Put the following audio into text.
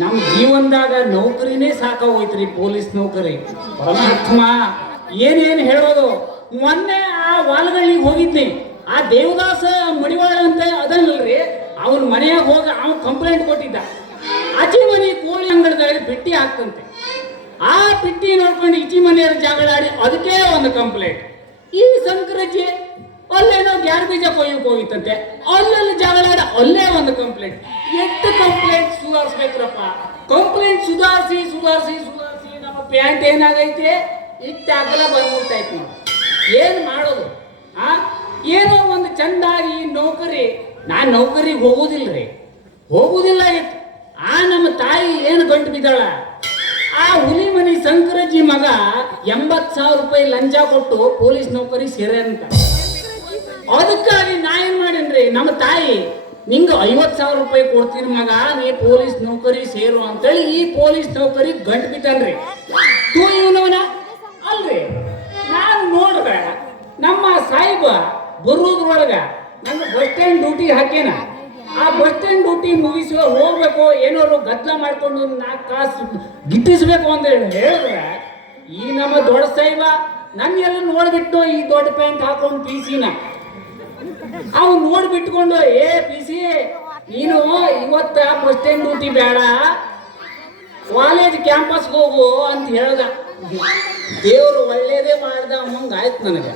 ನಮ್ಮ ಜೀವನದಾಗ ನೌಕರಿನೇ ಸಾಕಾಗೋಯ್ತ್ರಿ, ಪೊಲೀಸ್ ನೌಕರಿ. ಪರಮಾತ್ಮ ಏನೇನು ಹೇಳೋದು. ಮೊನ್ನೆ ಆ ವಾಲ್ಗಳಿಗೆ ಹೋಗಿದ್ನಿ, ಆ ದೇವದಾಸ ಮಡಿವಾಳ ಅಂತ ಅದನ್ನಲ್ರಿ, ಅವನ ಮನೆಯಾಗ ಹೋಗಿ ಅವನು ಕಂಪ್ಲೇಂಟ್ ಕೊಟ್ಟಿದ್ದ. ಆಚೆ ಮನೆ ಕೋಳಿ ಅಂಗಡಿಗಳಲ್ಲಿ ಬಿಟ್ಟಿ ಹಾಕ್ತಂತೆ. ಆ ಬಿಟ್ಟಿ ನೋಡ್ಕೊಂಡು ಈಚಿ ಮನೆಯವ್ರ ಜಗಳಾಡಿ ಅದಕ್ಕೆ ಒಂದು ಕಂಪ್ಲೇಂಟ್. ಈ ಸಂಕ್ರಜಿ ಅಲ್ಲೇನೋ ಗ್ಯಾರ್ ಬೀಜ ಕೊಯ್ಯಕ್ಕೆ ಹೋಗಿತ್ತಂತೆ, ಅಲ್ಲೆಲ್ಲಿ ಜಗಳಾಡಿ ಅಲ್ಲೇ ಒಂದು ಕಂಪ್ಲೇಂಟ್. ಎಷ್ಟು ಕಂಪ್ಲೇಂಟ್ ಸುಧಾರಿಸ್ಬೇಕ್ರಪ್ಪ. ಕಂಪ್ಲೇಂಟ್ ಸುಧಾರಿಸಿ ಸುಧಾರಿಸಿ ಸುಧಾರಿಸಿ ನಮ್ಮ ಪ್ಯಾಂಟ್ ಏನಾಗೈತೆ ಇಷ್ಟ ಅಗಲ ಬಂದ್ಬಿಡ್ತಾಯ್ತು. ನಾವು ಏನು ಮಾಡೋದು? ಏನೋ ಒಂದು ಚಂದಾಗಿ ನೌಕರಿ. ನಾನು ನೌಕರಿಗೆ ಹೋಗುದಿಲ್ರಿ, ಹೋಗುದಿಲ್ಲ ಇತ್ತು. ನಮ್ಮ ತಾಯಿ ಏನು ಗಂಟು ಬಿದ್ದಾಳ. ಆ ಹುಲಿ ಮನಿ ಸಂಕ್ರಜಿ ಮಗ 80,000 ರೂಪಾಯಿ ಲಂಚ ಕೊಟ್ಟು ಪೊಲೀಸ್ ನೌಕರಿ ಸೇರೆ ಅಂತ. ಅದಕ್ಕಾಗಿ ನಾ ಏನ್ ಮಾಡೇನ್ರಿ, ನಮ್ಮ ತಾಯಿ ನಿಂಗೆ 50,000 ರೂಪಾಯಿ ಕೊಡ್ತೀನಿ ಮಗ, ನೀ ಪೊಲೀಸ್ ನೌಕರಿ ಸೇರು ಅಂತೇಳಿ ಈ ಪೊಲೀಸ್ ನೌಕರಿ ಗಂಟು ಬಿದ್ದಾನ್ರಿ. ತೂ ಇವನವನ ಅಲ್ರಿ. ನಾನು ನೋಡ್ದೆ ನಮ್ಮ ಸಾಹಿಬ ಬರೋದ್ರೊಳಗ ನನ್ನ ಬಸ್ ಸ್ಟ್ಯಾಂಡ್ ಡ್ಯೂಟಿ ಹಾಕೇನ. ಆ ಬಸ್ ಸ್ಟ್ಯಾಂಡ್ ಡ್ಯೂಟಿ ಮುಗಿಸುವ ಹೋಗ್ಬೇಕು, ಏನಾದ್ರು ಗದ್ದಲ ಮಾಡ್ಕೊಂಡು 4 ಕಾಸು ಗಿಟ್ಟಿಸ್ಬೇಕು ಅಂತ ಹೇಳಿದ್ರೆ, ಈ ನಮ್ಮ ದೊಡ್ಡ ಸಾಹಿಬ ನನ್ಗೆಲ್ಲ ನೋಡ್ಬಿಟ್ಟು ಈ ದೊಡ್ಡ ಪ್ಯಾಂಟ್ ಹಾಕೊಂಡು ಪಿಸಿನ ಅವ್ನು ನೋಡ್ಬಿಟ್ಕೊಂಡು, ಏ ಪಿಸಿ ನೀನು ಇವತ್ತ ಬಸ್ ಸ್ಟ್ಯಾಂಡ್ ಡ್ಯೂಟಿ ಬೇಡ, ಕಾಲೇಜ್ ಕ್ಯಾಂಪಸ್ಗೆ ಹೋಗು ಅಂತ ಹೇಳ್ದ. ದೇವ್ರು ಒಳ್ಳೇದೇ ಮಾಡ್ದ ಅಮ್ಮಂಗ ಆಯ್ತು ನನಗೆ.